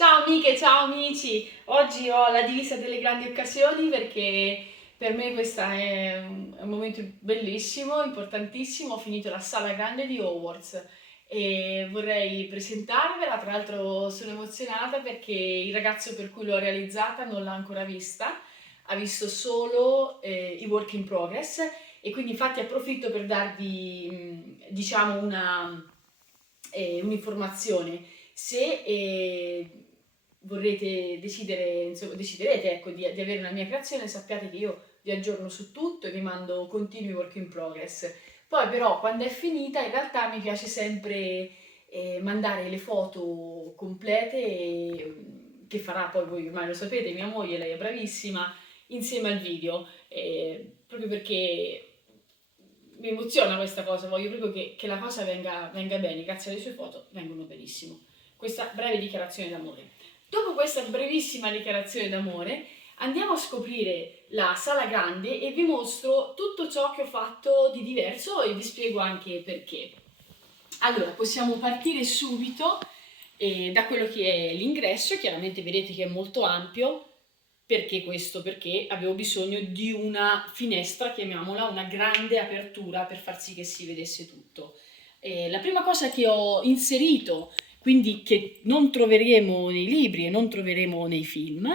Ciao amiche, ciao amici! Oggi ho la divisa delle grandi occasioni perché per me questo è un momento bellissimo, importantissimo. Ho finito la sala grande di Hogwarts e vorrei presentarvela. Tra l'altro sono emozionata perché il ragazzo per cui l'ho realizzata non l'ha ancora vista, ha visto solo i work in progress e quindi infatti approfitto per darvi diciamo un'informazione. Se vorrete decidere, insomma, deciderete ecco, di avere una mia creazione, sappiate che io vi aggiorno su tutto e vi mando continui work in progress. Poi però quando è finita in realtà mi piace sempre mandare le foto complete che farà poi, voi ormai lo sapete, mia moglie, lei è bravissima, insieme al video, proprio perché mi emoziona questa cosa, voglio proprio che la cosa venga bene, grazie alle sue foto vengono benissimo. Questa breve dichiarazione d'amore. Dopo questa brevissima dichiarazione d'amore, andiamo a scoprire la sala grande e vi mostro tutto ciò che ho fatto di diverso e vi spiego anche perché. Allora, possiamo partire subito da quello che è l'ingresso. Chiaramente vedete che è molto ampio. Perché questo? Perché avevo bisogno di una finestra, chiamiamola, una grande apertura per far sì che si vedesse tutto. La prima cosa che ho inserito, quindi che non troveremo nei libri e non troveremo nei film,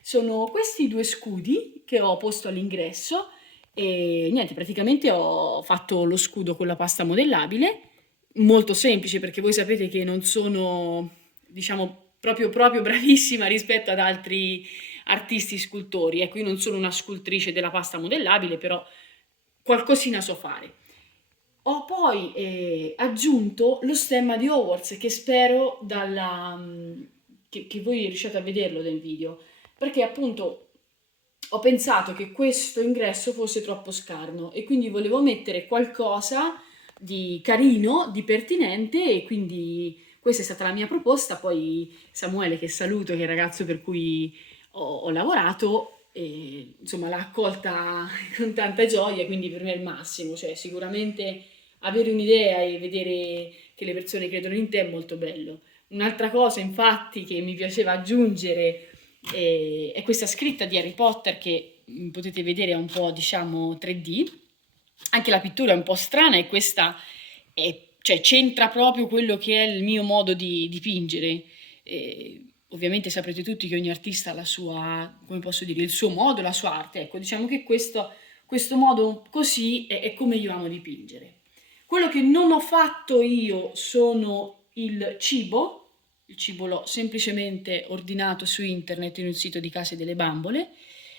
sono questi due scudi che ho posto all'ingresso e niente, praticamente ho fatto lo scudo con la pasta modellabile, molto semplice perché voi sapete che non sono, diciamo, proprio bravissima rispetto ad altri artisti scultori. Ecco, io non sono una scultrice della pasta modellabile, però qualcosina so fare. Ho poi aggiunto lo stemma di Hogwarts che spero che voi riusciate a vederlo nel video, perché appunto ho pensato che questo ingresso fosse troppo scarno e quindi volevo mettere qualcosa di carino, di pertinente e quindi questa è stata la mia proposta. Poi Samuele, che saluto, che è il ragazzo per cui ho lavorato, e, insomma l'ha accolta con tanta gioia, quindi per me è il massimo, cioè sicuramente avere un'idea e vedere che le persone credono in te è molto bello. Un'altra cosa infatti che mi piaceva aggiungere è questa scritta di Harry Potter che potete vedere è un po' diciamo 3D, anche la pittura è un po' strana e questa cioè, c'entra proprio quello che è il mio modo di dipingere. Ovviamente saprete tutti che ogni artista ha la sua, come posso dire, il suo modo, la sua arte. Ecco, diciamo che questo modo così è come io amo dipingere. Quello che non ho fatto io sono il cibo l'ho semplicemente ordinato su internet in un sito di Case delle Bambole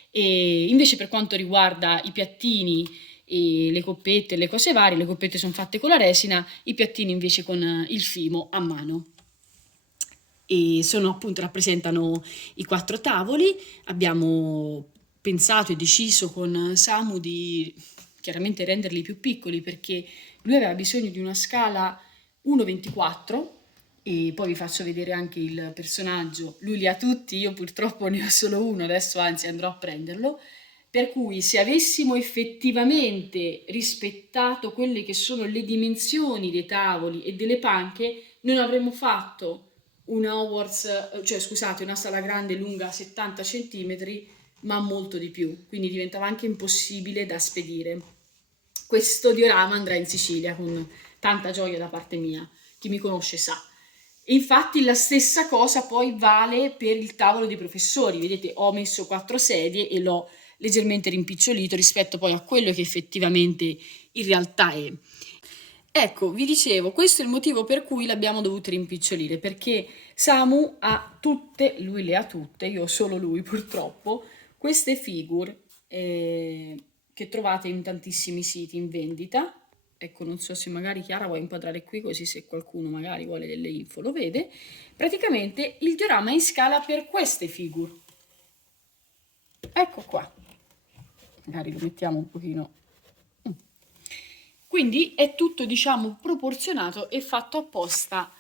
e invece per quanto riguarda i piattini e le coppette, le cose varie, le coppette sono fatte con la resina, i piattini invece con il fimo a mano. E sono appunto rappresentano i quattro tavoli. Abbiamo pensato e deciso con Samu di chiaramente renderli più piccoli perché lui aveva bisogno di una scala 1,24 e poi vi faccio vedere anche il personaggio. Lui li ha tutti, io purtroppo ne ho solo uno, adesso anzi andrò a prenderlo. Per cui se avessimo effettivamente rispettato quelle che sono le dimensioni dei tavoli e delle panche, non avremmo fatto una Hogwarts, cioè scusate, una sala grande lunga 70 centimetri, ma molto di più, quindi diventava anche impossibile da spedire. Questo diorama andrà in Sicilia con tanta gioia da parte mia, chi mi conosce sa. Infatti la stessa cosa poi vale per il tavolo dei professori, vedete ho messo 4 sedie e l'ho leggermente rimpicciolito rispetto poi a quello che effettivamente in realtà è. Ecco, vi dicevo, questo è il motivo per cui l'abbiamo dovuto rimpicciolire, perché Samu ha tutte, lui le ha tutte, io ho solo lui purtroppo, queste figure che trovate in tantissimi siti in vendita. Ecco, non so se magari Chiara vuoi inquadrare qui così se qualcuno magari vuole delle info lo vede. Praticamente il diorama è in scala per queste figure. Ecco qua. Magari lo mettiamo un pochino. Quindi è tutto, diciamo, proporzionato e fatto apposta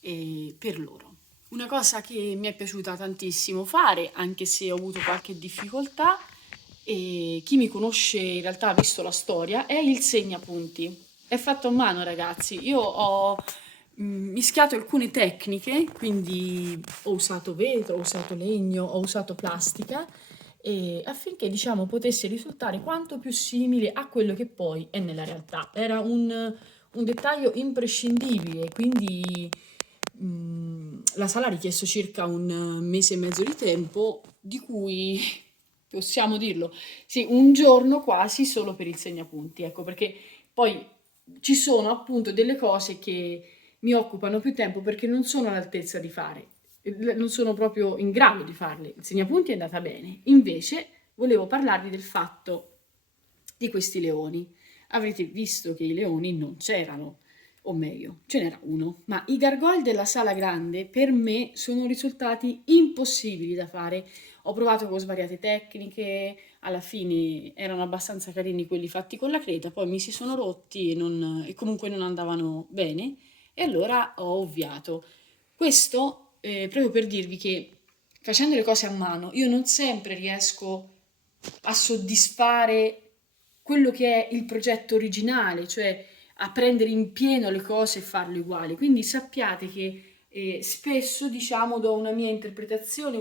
per loro. Una cosa che mi è piaciuta tantissimo fare, anche se ho avuto qualche difficoltà, e chi mi conosce in realtà ha visto la storia, è il segnapunti. È fatto a mano, ragazzi. Io ho mischiato alcune tecniche, quindi ho usato vetro, ho usato legno, ho usato plastica, affinché diciamo potesse risultare quanto più simile a quello che poi è nella realtà. Era un dettaglio imprescindibile, quindi la sala ha richiesto circa un mese e mezzo di tempo, di cui possiamo dirlo, sì, un giorno quasi solo per il segnapunti, ecco, perché poi ci sono appunto delle cose che mi occupano più tempo perché non sono all'altezza di fare, non sono proprio in grado di farle. Il segnapunti è andata bene, invece volevo parlarvi del fatto di questi leoni. Avrete visto che i leoni non c'erano, o meglio, ce n'era uno, ma i gargoyle della sala grande per me sono risultati impossibili da fare. Ho provato con svariate tecniche, alla fine erano abbastanza carini quelli fatti con la creta, poi mi si sono rotti e comunque non andavano bene e allora ho ovviato. Questo proprio per dirvi che facendo le cose a mano io non sempre riesco a soddisfare quello che è il progetto originale, cioè a prendere in pieno le cose e farle uguali. Quindi sappiate che spesso, diciamo, do una mia interpretazione,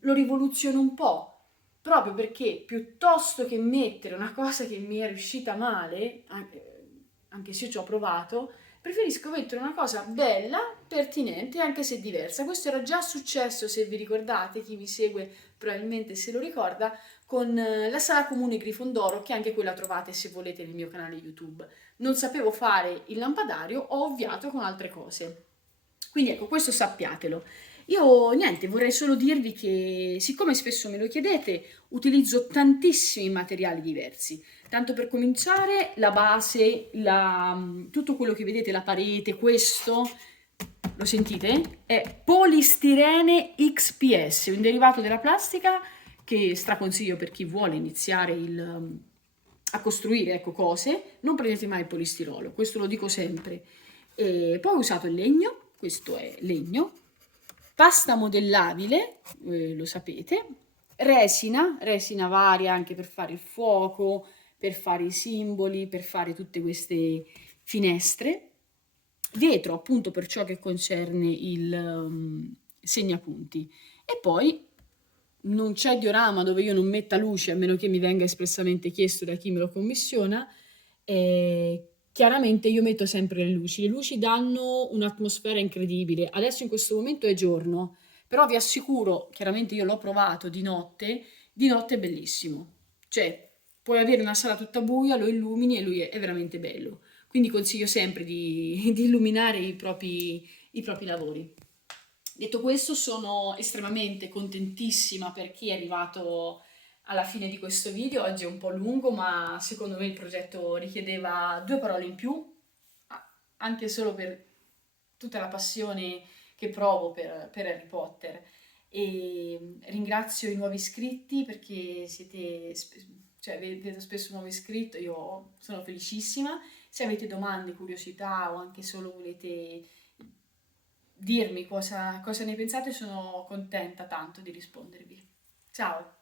lo rivoluziono un po', proprio perché piuttosto che mettere una cosa che mi è riuscita male, anche se io ci ho provato, preferisco mettere una cosa bella, pertinente, anche se diversa. Questo era già successo, se vi ricordate, chi mi segue probabilmente se lo ricorda, con la sala comune Grifondoro, che anche quella trovate se volete nel mio canale YouTube. Non sapevo fare il lampadario, ho ovviato con altre cose. Quindi ecco, questo sappiatelo. Io niente, vorrei solo dirvi che siccome spesso me lo chiedete, utilizzo tantissimi materiali diversi. Tanto per cominciare, la base, tutto quello che vedete, la parete, questo, lo sentite? È polistirene XPS, un derivato della plastica che straconsiglio per chi vuole iniziare a costruire, ecco, cose. Non prendete mai il polistirolo, questo lo dico sempre. E poi ho usato il legno, questo è legno, pasta modellabile, lo sapete, resina varia anche per fare il fuoco, per fare i simboli, per fare tutte queste finestre, vetro appunto per ciò che concerne il segnapunti e poi non c'è diorama dove io non metta luci a meno che mi venga espressamente chiesto da chi me lo commissiona. Chiaramente io metto sempre le luci danno un'atmosfera incredibile. Adesso in questo momento è giorno, però vi assicuro, chiaramente io l'ho provato di notte è bellissimo. Cioè, puoi avere una sala tutta buia, lo illumini e lui è veramente bello. Quindi consiglio sempre di illuminare i propri lavori. Detto questo, sono estremamente contentissima per chi è arrivato alla fine di questo video. Oggi è un po' lungo, ma secondo me il progetto richiedeva 2 parole in più, anche solo per tutta la passione che provo per Harry Potter. E ringrazio i nuovi iscritti perché cioè, vedo spesso nuovi iscritti, io sono felicissima. Se avete domande, curiosità o anche solo volete dirmi cosa ne pensate, sono contenta tanto di rispondervi. Ciao!